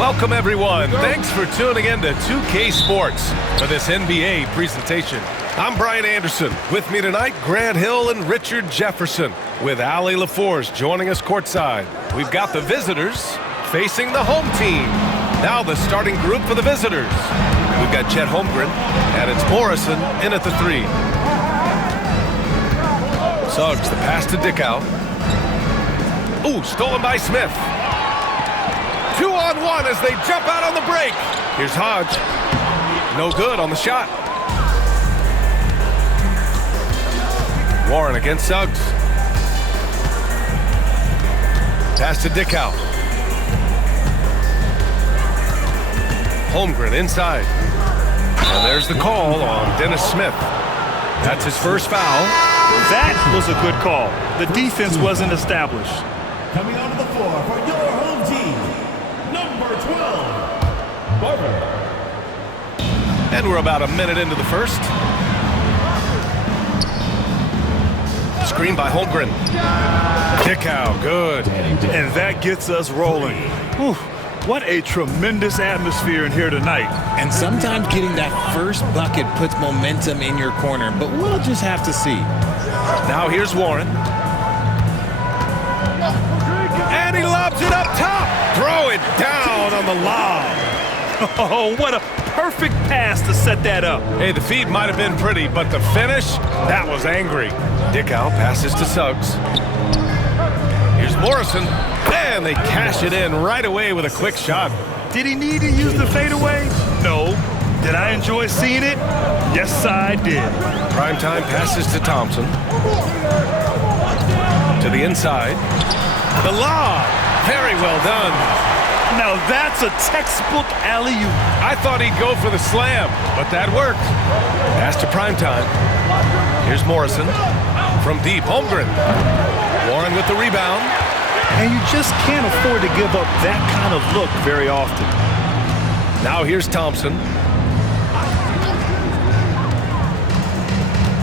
Welcome, everyone. Thanks for tuning in to 2K Sports for this NBA presentation. I'm Brian Anderson. With me tonight, Grant Hill and Richard Jefferson, with Allie LaForce joining us courtside. We've got the visitors facing the home team. Now the starting group for the visitors. We've got Chet Holmgren, and it's Morrison in at the 3. Suggs, the pass to Dickow. Ooh, stolen by Smith. 2-on-1 as they jump out on the break. Here's Hodge. No good on the shot. Warren against Suggs. Pass to Dickow. Holmgren inside. And there's the call on Dennis Smith. That's his first foul. That was a good call. The defense wasn't established. Coming onto the floor for your home team, number 12, Barber. And we're about a minute into the first. Screen by Holmgren. Dickow, good. And that gets us rolling. Whew, what a tremendous atmosphere in here tonight. And sometimes getting that first bucket puts momentum in your corner, but we'll just have to see. Now here's Warren. And he lobs it up top. Throw it down on the lob. Oh, what a perfect pass to set that up. Hey, the feed might have been pretty, but the finish, that was angry. Dickow passes to Suggs. Here's Morrison. And they cash it in right away with a quick shot. Did he need to use the fadeaway? No. Did I enjoy seeing it? Yes, I did. Primetime passes to Thompson. To the inside. The lob. Very well done. Now that's a textbook alley-oop. I thought he'd go for the slam, but that worked. Pass to Primetime. Here's Morrison. From deep, Holmgren. Warren with the rebound. And you just can't afford to give up that kind of look very often. Now here's Thompson.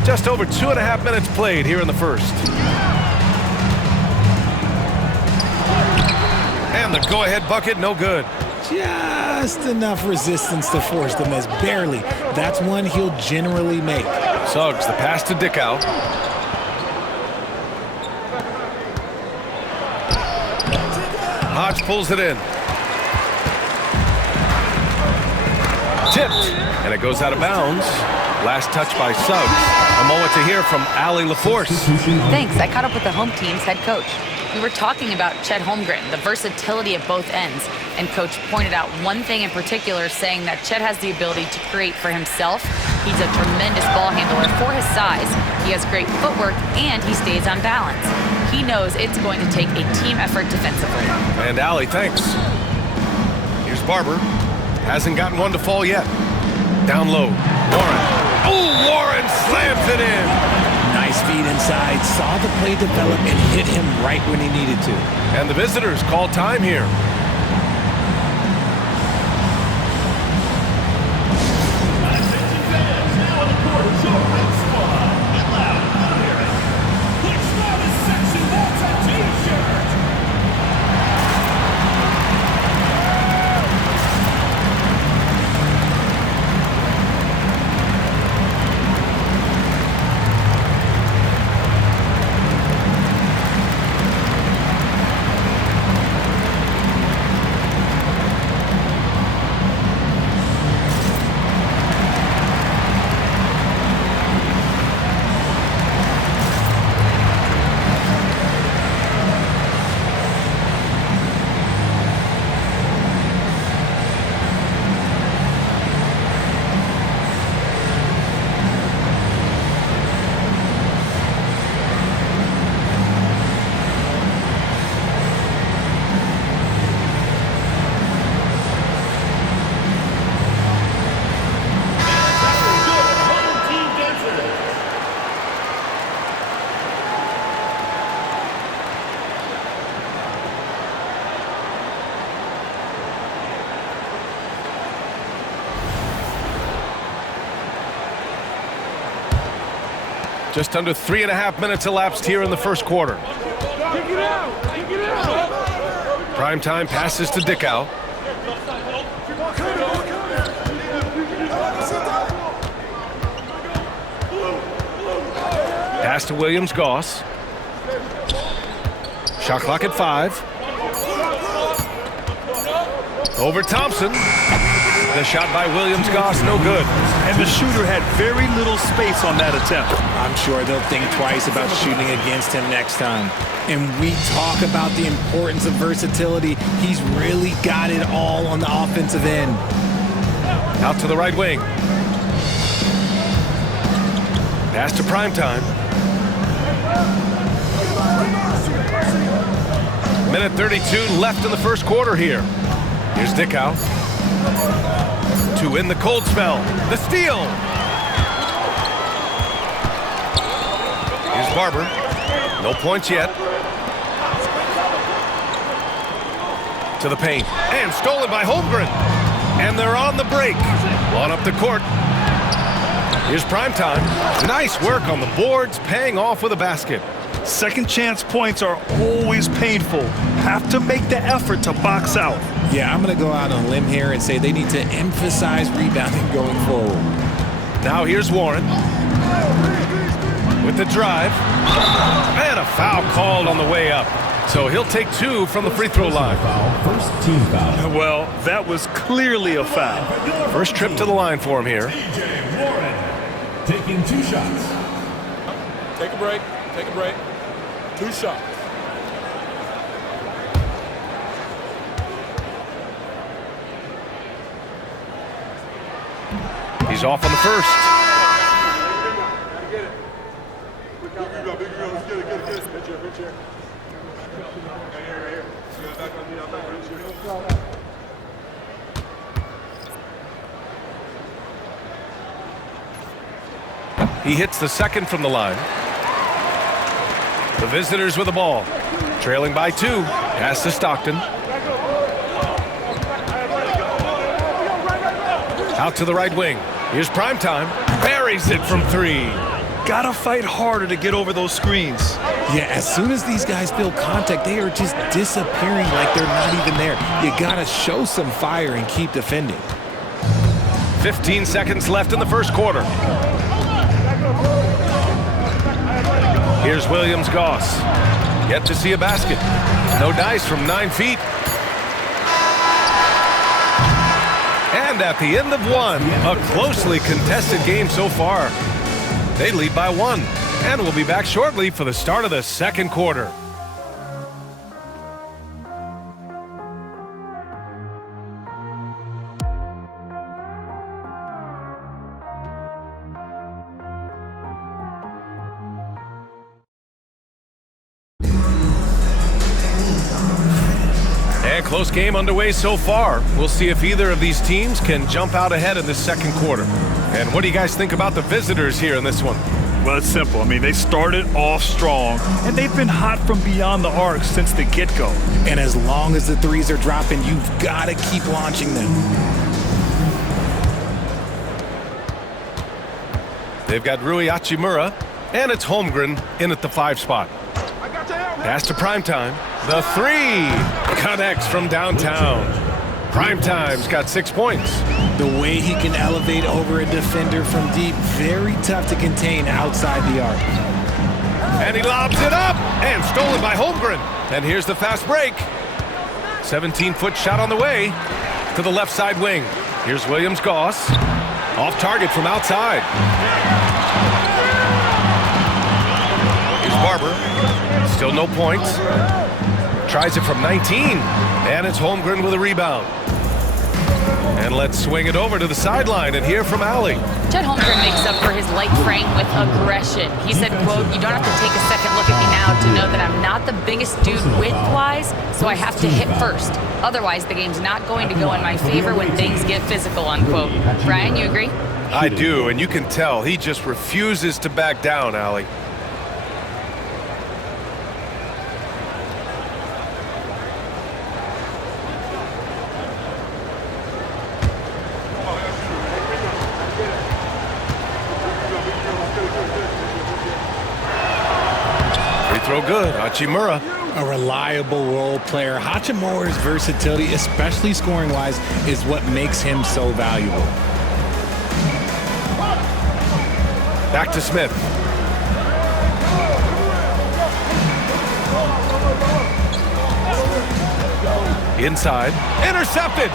Just over 2.5 minutes played here in the first. And the go-ahead bucket, no good. Just enough resistance to force them as barely. That's one he'll generally make. Suggs, the pass to Dickow. Hodge pulls it in. Tipped, and it goes out of bounds. Last touch by Suggs. A moment to hear from Allie LaForce. Thanks. I caught up with the home team's head coach. We were talking about Chet Holmgren, the versatility of both ends, and Coach pointed out one thing in particular, saying that Chet has the ability to create for himself. He's a tremendous ball handler for his size. He has great footwork, and he stays on balance. He knows it's going to take a team effort defensively. And Allie, thanks. Here's Barber. Hasn't gotten one to fall yet. Down low. Warren. Oh, Warren slams it in. Nice feed inside. Saw the play develop and hit him right when he needed to. And the visitors call time here. Just under 3.5 minutes elapsed here in the first quarter. Primetime passes to Dickow. Pass to Williams-Goss. Shot clock at 5. Over Thompson. The shot by Williams-Goss, no good. And the shooter had very little space on that attempt. I'm sure they'll think twice about shooting against him next time. And we talk about the importance of versatility. He's really got it all on the offensive end. Out to the right wing. Pass to Primetime. Minute 32 left in the first quarter here. Here's Dickow. To win the cold spell. The steal. Here's Barber. No points yet. To the paint. And stolen by Holmgren. And they're on the break. On up the court. Here's Primetime. Nice work on the boards, paying off with a basket. Second chance points are always painful. Have to make the effort to box out. Yeah, I'm going to go out on a limb here and say they need to emphasize rebounding going forward. Now here's Warren. With the drive. And a foul called on the way up. So he'll take 2 from the free throw line. First team foul. Well, that was clearly a foul. First trip to the line for him here. TJ Warren taking 2 shots. Take a break. Take a break. 2 shots. He's off on the first. He hits the second from the line. The visitors with the ball. Trailing by 2. Pass to Stockton. Out to the right wing. Here's Primetime. Buries it from 3. Gotta fight harder to get over those screens. Yeah, as soon as these guys feel contact, they are just disappearing like they're not even there. You gotta show some fire and keep defending. 15 seconds left in the first quarter. Here's Williams-Goss. Yet to see a basket. No dice from 9 feet. And at the end of 1, a closely contested game so far. They lead by 1, and we'll be back shortly for the start of the second quarter. And close game underway so far. We'll see if either of these teams can jump out ahead in this second quarter. And what do you guys think about the visitors here in this one? Well, it's simple. I mean, they started off strong, and they've been hot from beyond the arc since the get-go. And as long as the threes are dropping, you've got to keep launching them. They've got Rui Hachimura, and it's Holmgren in at the 5 spot. Pass to Primetime. The 3 connects from downtown. Primetime's got 6 points. The way he can elevate over a defender from deep, very tough to contain outside the arc. And he lobs it up, and stolen by Holmgren. And here's the fast break. 17-foot shot on the way to the left side wing. Here's Williams-Goss. Off target from outside. Here's Barber. Still no points. Tries it from 19. And it's Holmgren with a rebound. And let's swing it over to the sideline and hear from Allie. Chet Holmgren makes up for his light frame with aggression. He said, quote, "You don't have to take a second look at me now to know that I'm not the biggest dude width-wise, so I have to hit first. Otherwise, the game's not going to go in my favor when things get physical," unquote. Brian, you agree? I do, and you can tell he just refuses to back down, Allie. No good. Hachimura. A reliable role player. Hachimura's versatility, especially scoring-wise, is what makes him so valuable. Back to Smith. Inside. Intercepted.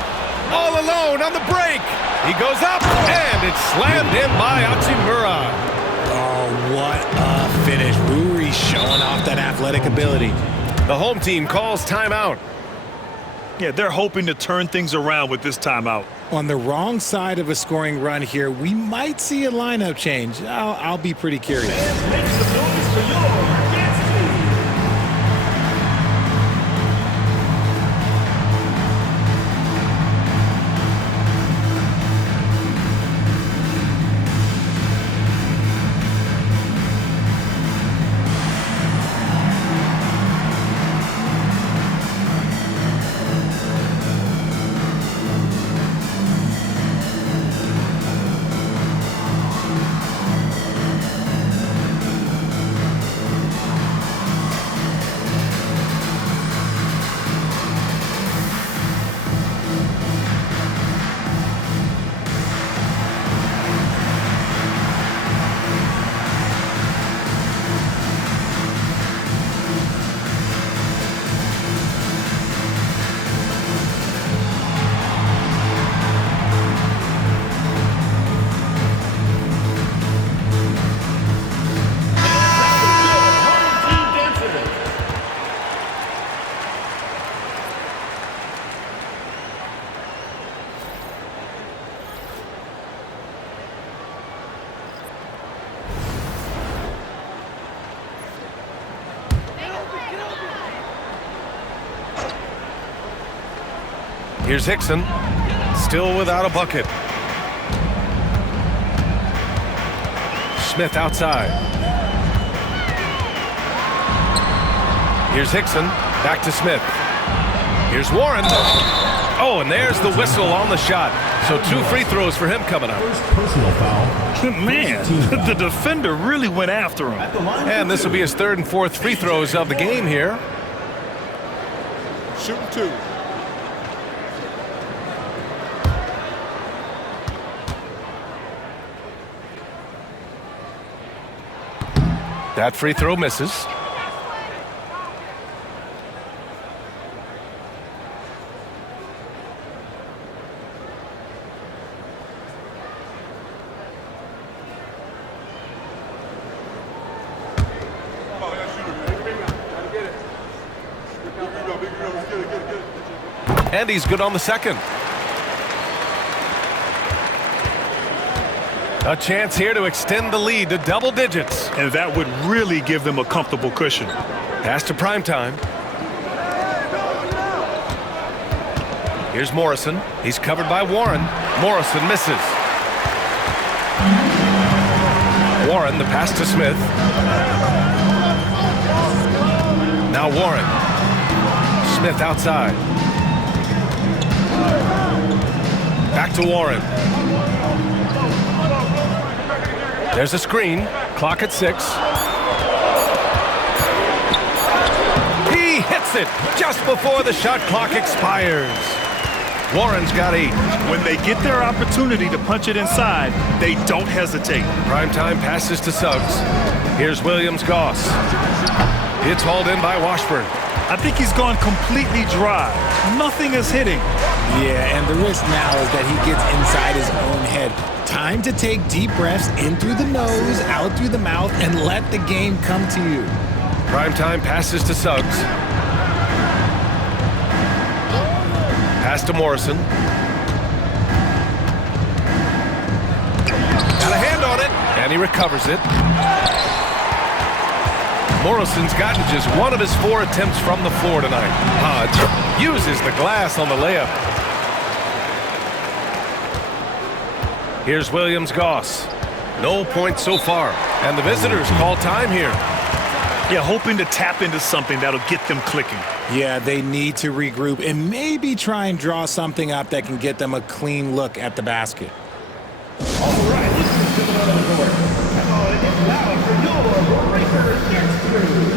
All alone on the break. He goes up, and it's slammed in by Hachimura. Oh, what a finish. Ruri showing off that athletic ability. The home team calls timeout. Yeah, they're hoping to turn things around with this timeout. On the wrong side of a scoring run here, we might see a lineup change. I'll be pretty curious. Make some noise for your dance team. Here's Hickson, still without a bucket. Smith outside. Here's Hickson, back to Smith. Here's Warren. Oh, and there's the whistle on the shot. So 2 free throws for him coming up. First personal foul. Man, the defender really went after him. And this will be his 3rd and 4th free throws of the game here. Shooting 2. That free throw misses. And he's good on the second. A chance here to extend the lead to double digits. And that would really give them a comfortable cushion. Pass to primetime. Here's Morrison. He's covered by Warren. Morrison misses. Warren, the pass to Smith. Now Warren. Smith outside. Back to Warren. There's a screen. Clock at 6. He hits it just before the shot clock expires. Warren's got 8. When they get their opportunity to punch it inside, they don't hesitate. Primetime passes to Suggs. Here's Williams-Goss. It's hauled in by Washburn. I think he's gone completely dry. Nothing is hitting. Yeah, and the risk now is that he gets inside his own head. Time to take deep breaths in through the nose, out through the mouth, and let the game come to you. Primetime passes to Suggs. Pass to Morrison. Got a hand on it, and he recovers it. Morrison's gotten just 1 of his 4 attempts from the floor tonight. Hodge uses the glass on the layup. Here's Williams-Goss. No points so far, and the visitors call time here. Yeah, hoping to tap into something that'll get them clicking. Yeah, they need to regroup and maybe try and draw something up that can get them a clean look at the basket. All right, let's get to another court. Come on, it's loud for your Breakers Dance Crew.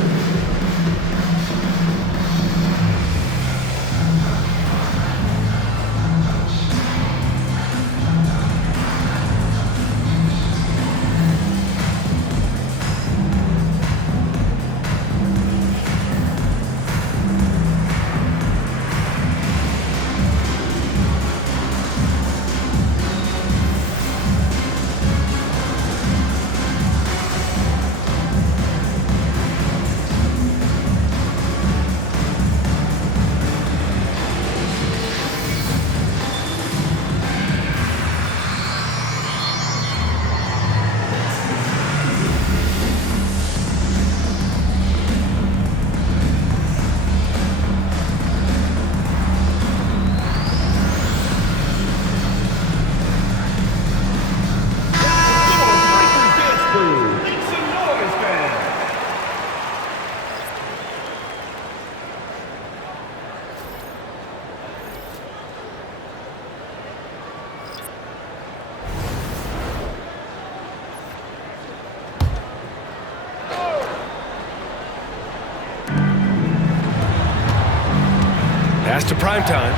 Pass to primetime.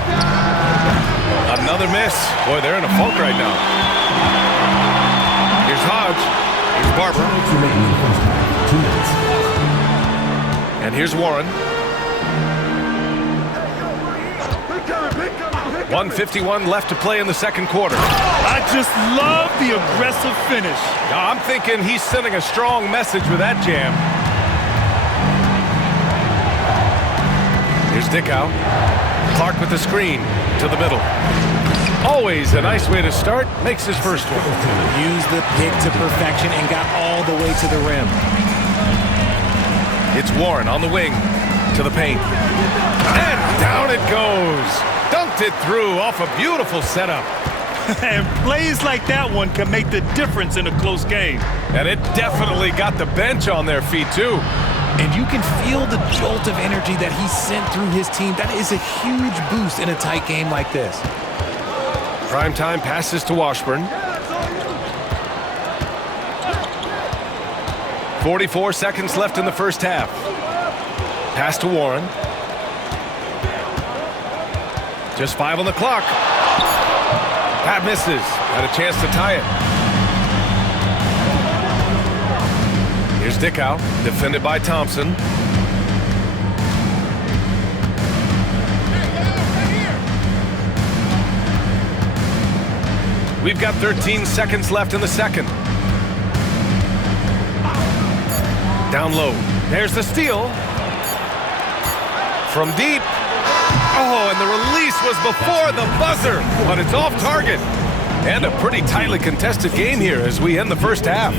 Another miss. Boy, they're in a funk right now. Here's Hodge. Here's Barber. Remaining in the first half, 2 minutes. And here's Warren. 1:51 left to play in the second quarter. I just love the aggressive finish. Now, I'm thinking he's sending a strong message with that jam. Here's Dickow. Clark with the screen to the middle. Always a nice way to start. Makes his first one. Used the pick to perfection and got all the way to the rim. It's Warren on the wing to the paint. And down it goes. Dunked it through off a beautiful setup. And plays like that one can make the difference in a close game. And it definitely got the bench on their feet, too. And you can feel the jolt of energy that he sent through his team. That is a huge boost in a tight game like this. Primetime passes to Washburn. 44 seconds left in the first half. Pass to Warren. Just 5 on the clock. That misses. Had a chance to tie it. Here's Dickow, defended by Thompson. We've got 13 seconds left in the second. Down low. There's the steal. From deep. Oh, and the release was before the buzzer, but it's off target. And a pretty tightly contested game here as we end the first half.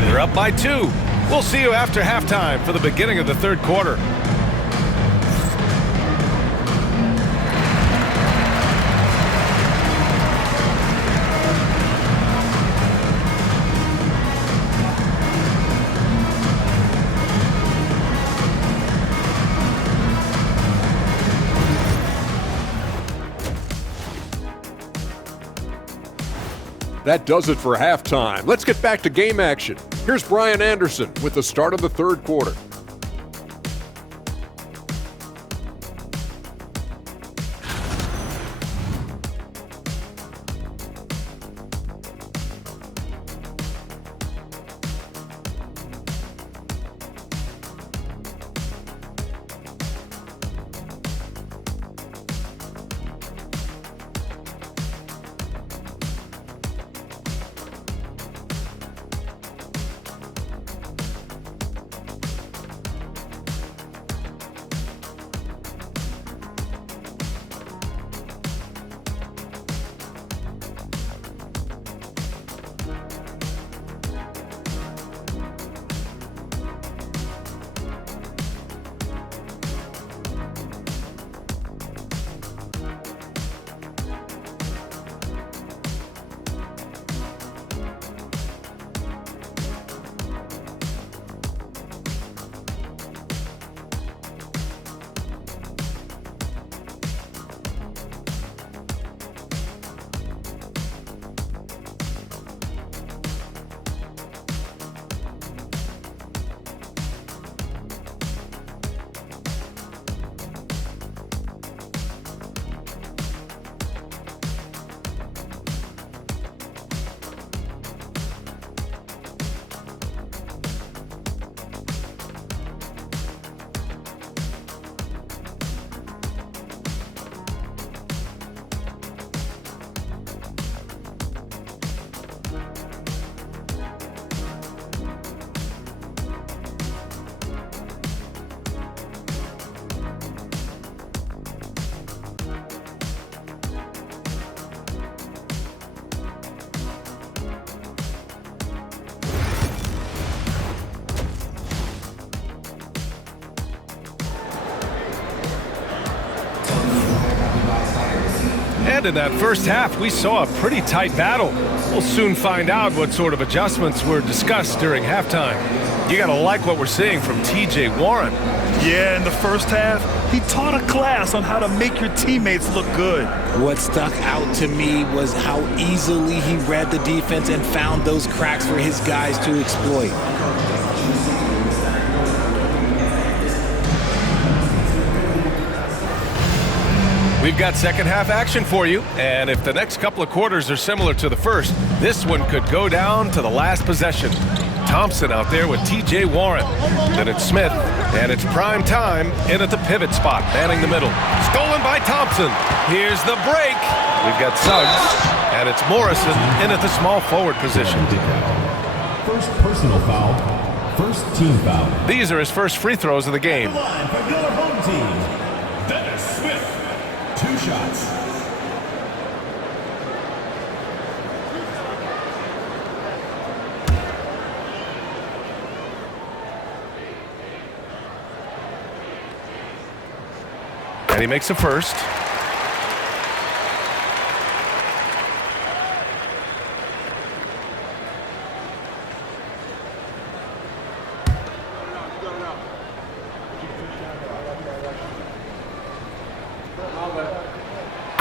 They're up by 2. We'll see you after halftime for the beginning of the third quarter. That does it for halftime. Let's get back to game action. Here's Brian Anderson with the start of the third quarter. And in that first half, we saw a pretty tight battle. We'll soon find out what sort of adjustments were discussed during halftime. You gotta like what we're seeing from T.J. Warren. Yeah, in the first half, he taught a class on how to make your teammates look good. What stuck out to me was how easily he read the defense and found those cracks for his guys to exploit. We've got second half action for you, and if the next couple of quarters are similar to the first, this one could go down to the last possession. Thompson out there with T.J. Warren. Then it's Smith, and it's prime time in at the pivot spot, manning the middle. Stolen by Thompson. Here's the break. We've got Suggs, and it's Morrison in at the small forward position. First personal foul, first team foul. These are his first free throws of the game. Line for your home team, Dennis Smith. 2 shots. And he makes a first.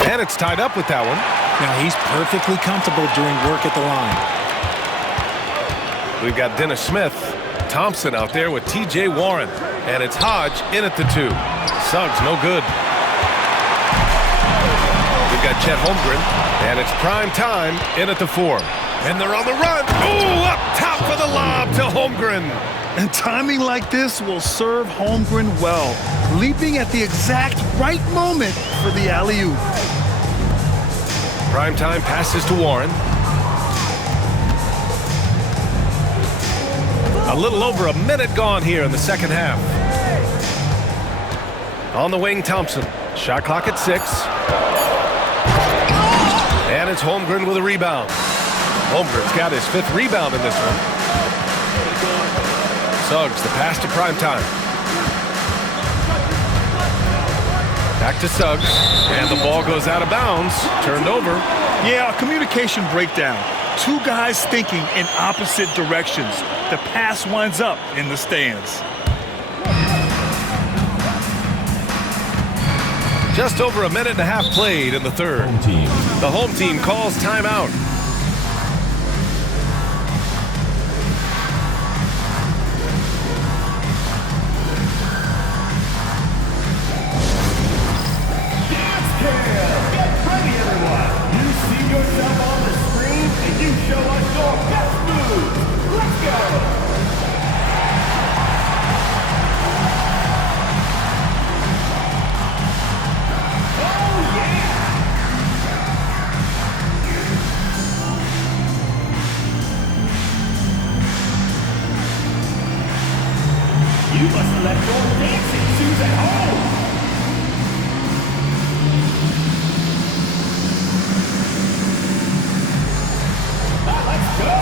And it's tied up with that one. Now he's perfectly comfortable doing work at the line. We've got Dennis Smith. Thompson out there with T.J. Warren. And it's Hodge in at the 2. Suggs no good. We've got Chet Holmgren. And it's prime time in at the 4. And they're on the run. Ooh, up top for the lob to Holmgren. And timing like this will serve Holmgren well, leaping at the exact right moment for the alley-oop. Prime time passes to Warren. A little over a minute gone here in the second half. On the wing, Thompson. Shot clock at 6. And it's Holmgren with a rebound. Holmgren's got his 5th rebound in this one. Suggs, the pass to prime time. Back to Suggs, and the ball goes out of bounds, turned over. Yeah, a communication breakdown. 2 guys thinking in opposite directions. The pass winds up in the stands. Just over a minute and a half played in the third. The home team calls timeout. You must have left your dancing shoes at home. Let's go.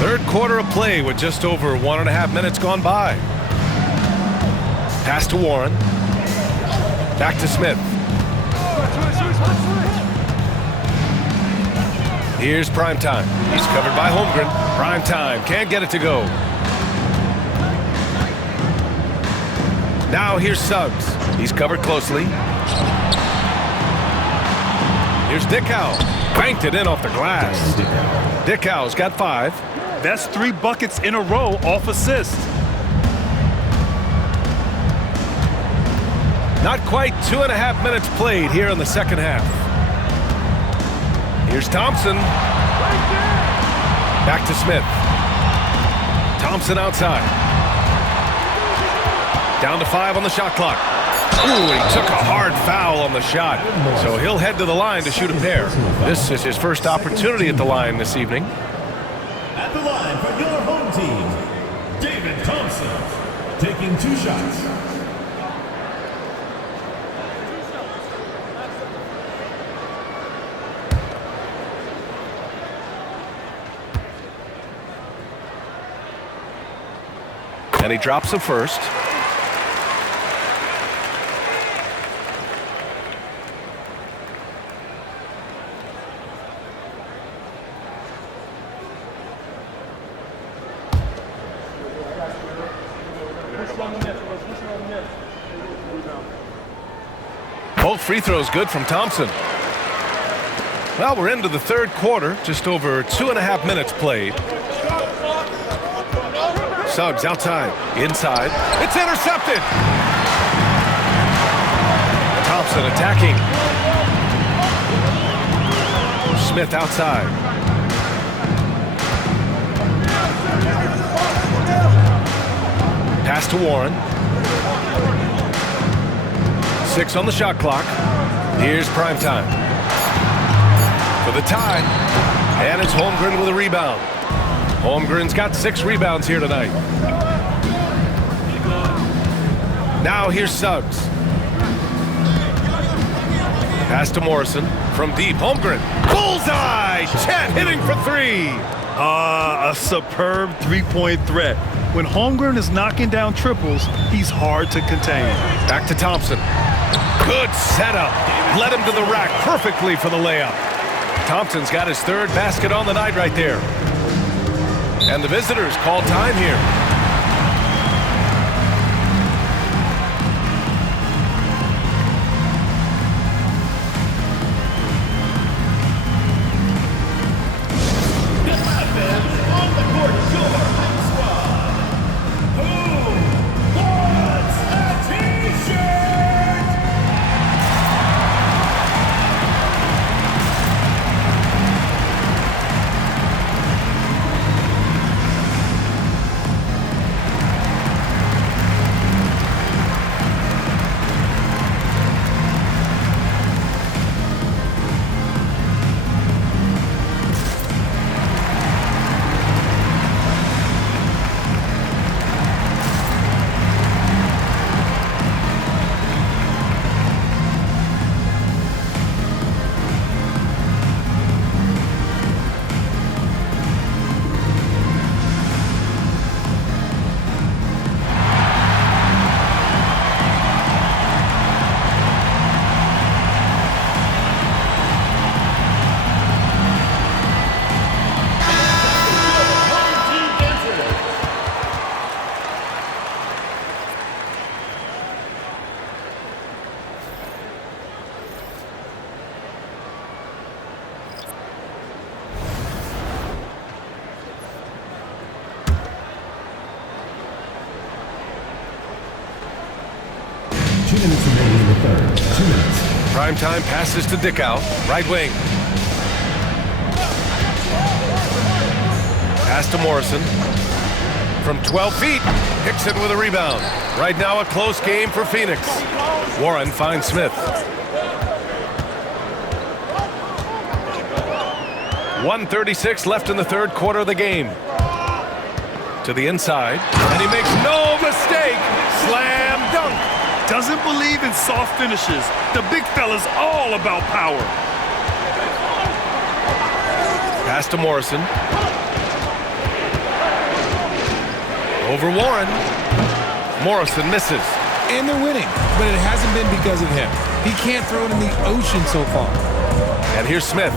Third quarter of play with just over 1.5 minutes gone by. Pass to Warren. Back to Smith. Here's prime time. He's covered by Holmgren. Prime time. Can't get it to go. Now here's Suggs. He's covered closely. Here's Dickow. Banked it in off the glass. Dickow's got 5. That's 3 buckets in a row off assist. Not quite 2.5 minutes played here in the second half. Here's Thompson. Back to Smith. Thompson outside. Down to 5 on the shot clock. Ooh, he took a hard foul on the shot. So he'll head to the line to shoot a pair. This is his first opportunity at the line this evening. At the line for your home team, David Thompson, taking 2 shots. And he drops the first. Both free throws good from Thompson. Well, we're into the third quarter, just over 2.5 minutes played. Suggs outside, inside. It's intercepted. Thompson attacking. Smith outside. Pass to Warren. 6 on the shot clock. Here's primetime. For the tie. And it's Holmgren with a rebound. Holmgren's got 6 rebounds here tonight. Now here's Suggs. Pass to Morrison. From deep, Holmgren. Bullseye! Chet hitting for 3. A superb three-point threat. When Holmgren is knocking down triples, he's hard to contain. Back to Thompson. Good setup. Led him to the rack perfectly for the layup. Thompson's got his 3rd basket on the night right there. And the visitors call time here. On the court, your home squad. Who wants a t-shirt? Primetime passes to Dickow, right wing. Pass to Morrison. From 12 feet, Hickson with a rebound. Right now a close game for Phoenix. Warren finds Smith. 1:36 left in the third quarter of the game. To the inside, and he makes no mistake. Slam dunk. Doesn't believe in soft finishes. The big fella's all about power. Pass to Morrison. Over Warren. Morrison misses. And they're winning, but it hasn't been because of him. He can't throw it in the ocean so far. And here's Smith.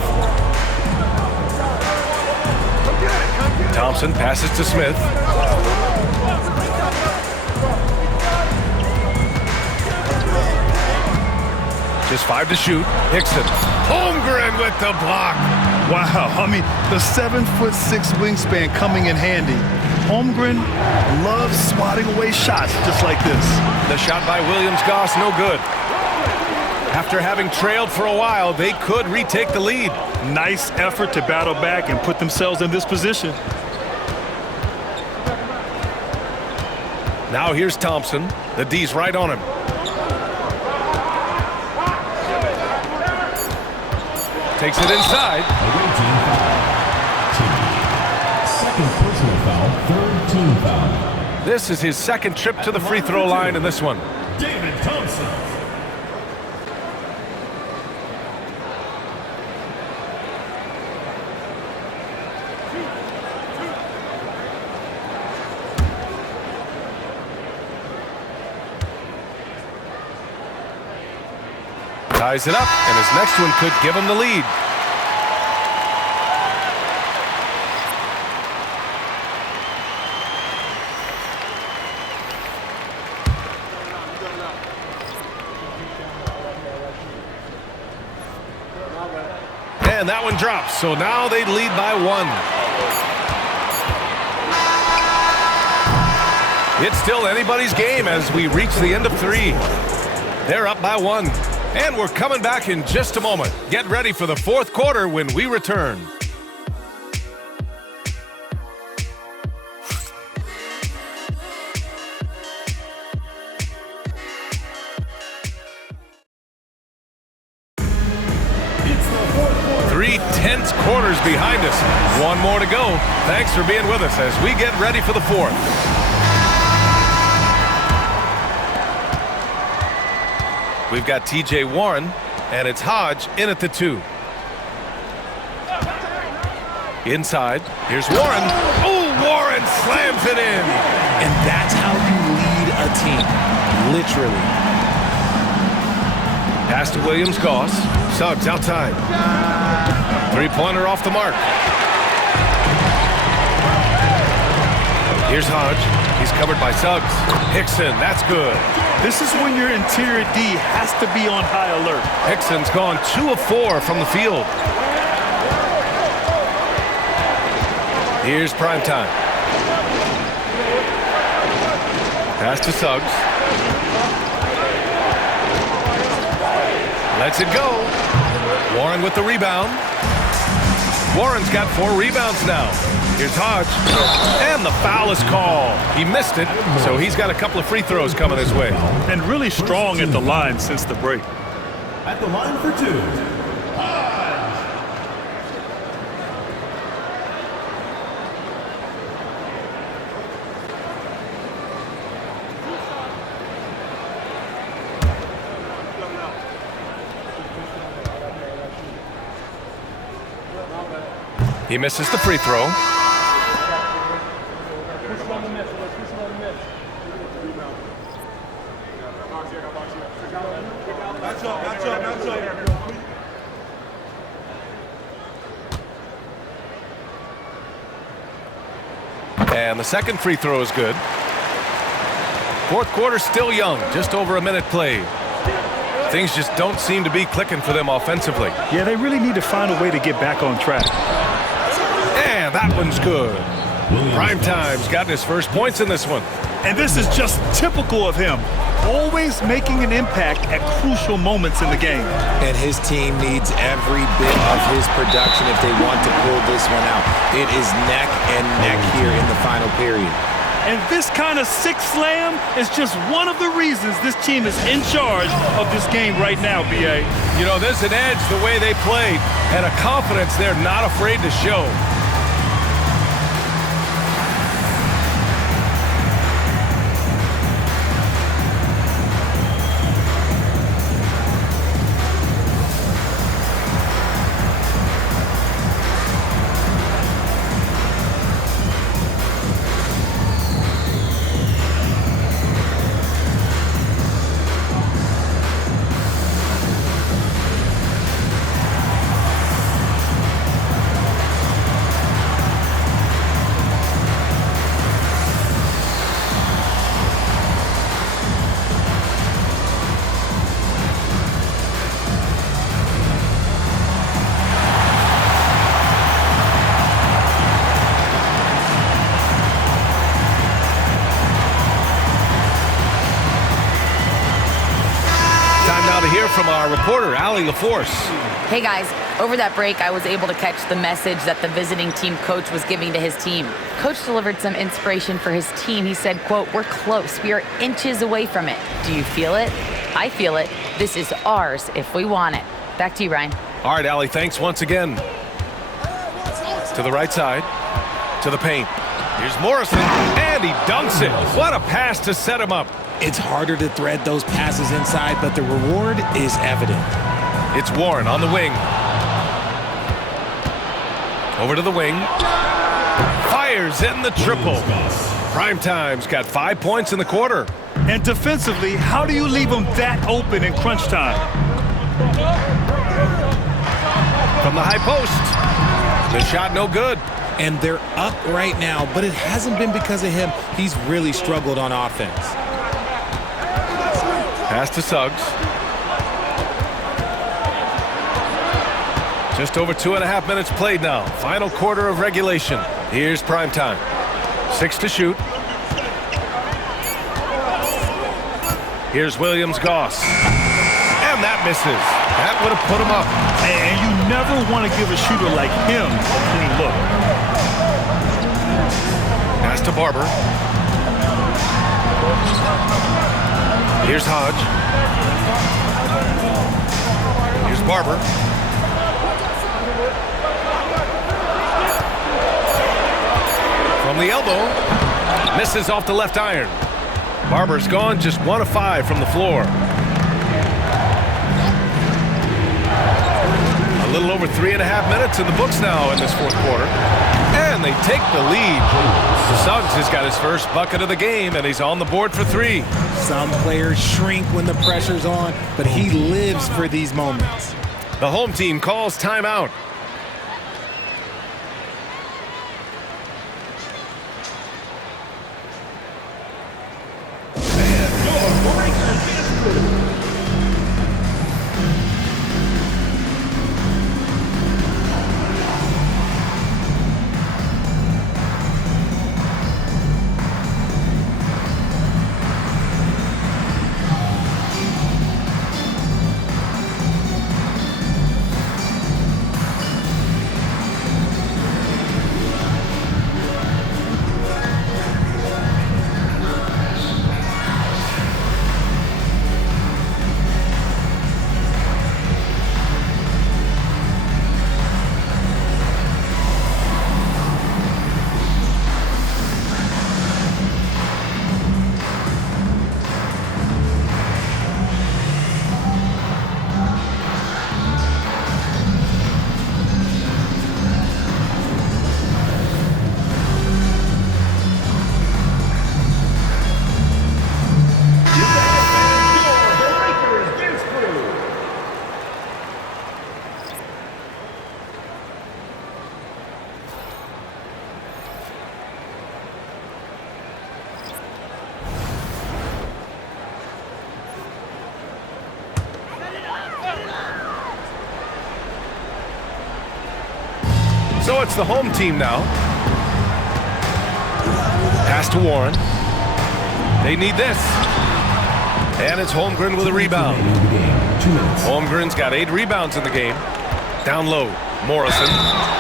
Thompson passes to Smith. Just 5 to shoot. Hickson. Holmgren with the block. Wow, I mean, the 7'6" wingspan coming in handy. Holmgren loves swatting away shots just like this. The shot by Williams-Goss, no good. After having trailed for a while, they could retake the lead. Nice effort to battle back and put themselves in this position. Now here's Thompson. The D's right on him. Takes it inside. Second personal foul, 3rd team foul. This is his 2nd trip to the free throw line in this one. David Thompson. Ties it up, and his next one could give him the lead. And that one drops, so now they lead by 1. It's still anybody's game as we reach the end of 3. They're up by 1. And we're coming back in just a moment. Get ready for the fourth quarter when we return. Three tense quarters behind us. One more to go. Thanks for being with us as we get ready for the fourth. We've got TJ Warren, and it's Hodge in at the 2. Inside, here's Warren. Oh, Warren slams it in. And that's how you lead a team, literally. Pass to Williams-Goss. Suggs outside. Three-pointer off the mark. Here's Hodge. He's covered by Suggs. Hickson, that's good. This is when your interior D has to be on high alert. Hickson's gone 2 of 4 from the field. Here's Primetime. Pass to Suggs. Lets it go. Warren with the rebound. Warren's got 4 rebounds now. Here's Hodge. And the foul is called. He missed it, so he's got a couple of free throws coming his way. And really strong at the line since the break. At the line for 2. He misses the free throw. And the second free throw is good. Fourth quarter still young, just over a minute played. Things just don't seem to be clicking for them offensively. Yeah, they really need to find a way to get back on track. And that one's good. Primetime's got his first points in this one. And this is just typical of him. Always making an impact at crucial moments in the game. And his team needs every bit of his production if they want to pull this one out. It is neck and neck here in the final period. And this kind of six slam is just one of the reasons this team is in charge of this game right now, B.A. You know, there's an edge the way they played and a confidence they're not afraid to show. From our reporter, Allie LaForce. Hey guys, over that break, I was able to catch the message that the visiting team coach was giving to his team. Coach delivered some inspiration for his team. He said, quote, "We're close. We are inches away from it. Do you feel it? I feel it. This is ours if we want it." Back to you, Ryan. All right, Allie, thanks once again. To the right side, to the paint. Here's Morrison, and he dunks it. What a pass to set him up. It's harder to thread those passes inside, but the reward is evident. It's Warren on the wing. Over to the wing. Fires in the triple. Primetime's got 5 points in the quarter. And defensively, how do you leave them that open in crunch time? from the high post. The shot no good. And they're up right now, but it hasn't been because of him. He's really struggled on offense. Pass to Suggs. Just over 2.5 minutes played now. Final quarter of regulation. Here's prime time. 6 to shoot. Here's Williams-Goss. And that misses. That would have put him up. And you never want to give a shooter like him a clean look. Pass to Barber. Here's Hodge. Here's Barber. From the elbow. Misses off the left iron. Barber's gone just 1 of 5 from the floor. A little over 3.5 minutes in the books now in this fourth quarter. And they take the lead. Suggs has got his first bucket of the game, and he's on the board for 3. Some players shrink when the pressure's on, but he lives for these moments. The home team calls timeout. So it's the home team now. Pass to Warren. They need this. And it's Holmgren with a rebound. Holmgren's got 8 rebounds in the game. Down low, Morrison.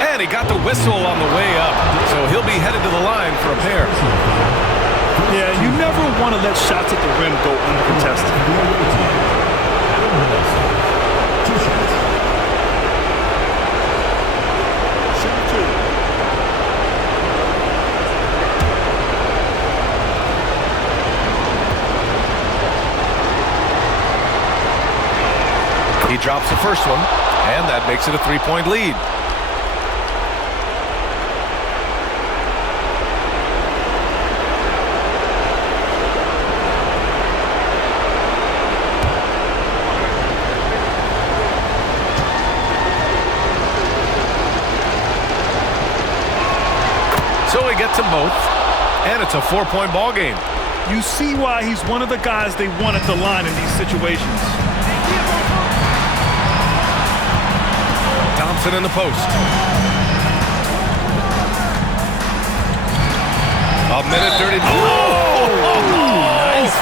And he got the whistle on the way up. So he'll be headed to the line for a pair. Yeah, you never want to let shots at the rim go uncontested. He drops the first one, and that makes it a 3-point lead. So he gets them both, and it's a 4-point ball game. You see why he's one of the guys they want at the line in these situations. Thompson in the post. A minute 30. Nice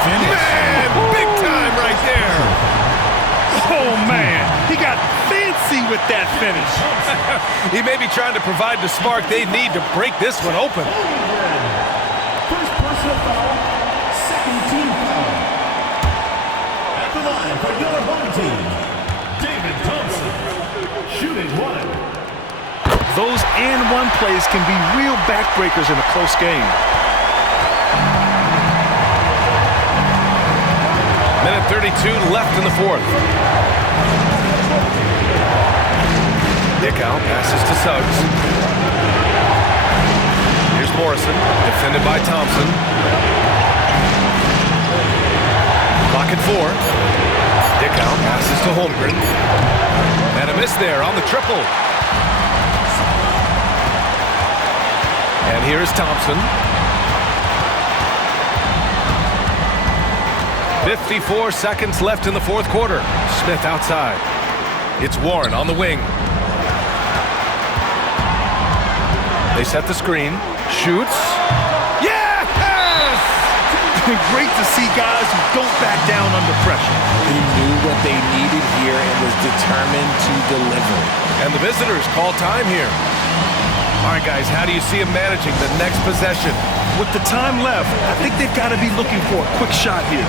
finish. Man, big time right there. Oh, man. He got fancy with that finish. He may be trying to provide the spark they need to break this one open. First personal foul, second team foul. At the line for your home team, David Thompson, shooting 1. Those and-one plays can be real backbreakers in a close game. Minute 32 left in the fourth. Dickow passes to Suggs. Here's Morrison, defended by Thompson. Clock at 4. Dickow passes to Holmgren. And a miss there on the triple. And here's Thompson. 54 seconds left in the fourth quarter. Smith outside. It's Warren on the wing. They set the screen. Shoots. Yes! Great to see guys who don't back down under pressure. He knew what they needed here and was determined to deliver. And the visitors call time here. All right, guys, how do you see him managing the next possession? With the time left, I think they've got to be looking for a quick shot here.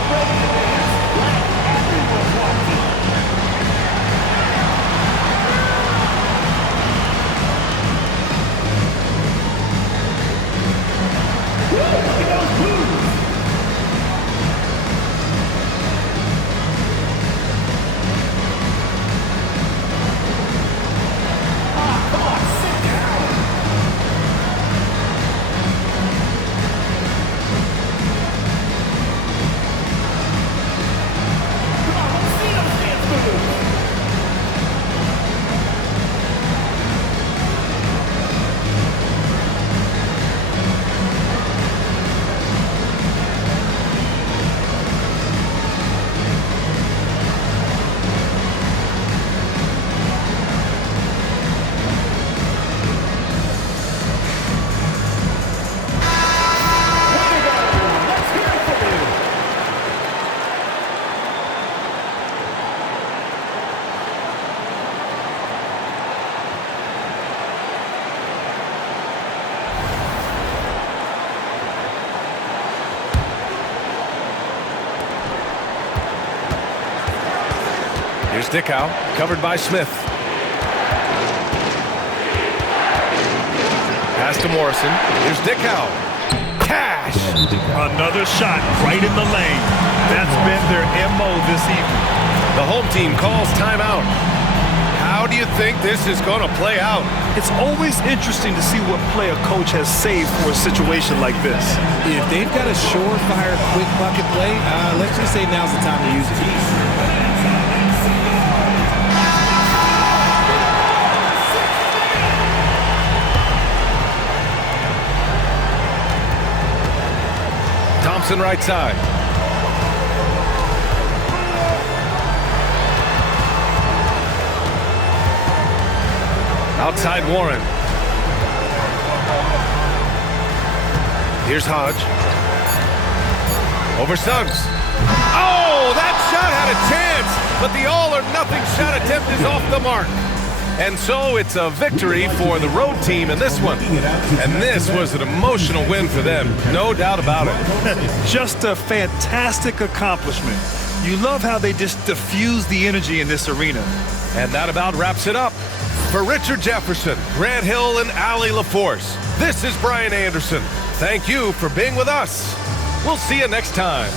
Here's Dickow, covered by Smith. Pass to Morrison. Here's Dickow. Cash! Another shot right in the lane. That's been their MO this evening. The home team calls timeout. How do you think this is going to play out? It's always interesting to see what play a coach has saved for a situation like this. If they've got a surefire quick bucket play, let's just say now's the time to use it. Thompson right side. Outside Warren. Here's Hodge. Over Suggs. Oh, that shot had a chance, but the all-or-nothing shot attempt is off the mark. And so it's a victory for the road team in this one. And this was an emotional win for them, no doubt about it. Just a fantastic accomplishment. You love how they just diffuse the energy in this arena. And that about wraps it up. For Richard Jefferson, Grant Hill, and Allie LaForce, this is Brian Anderson. Thank you for being with us. We'll see you next time.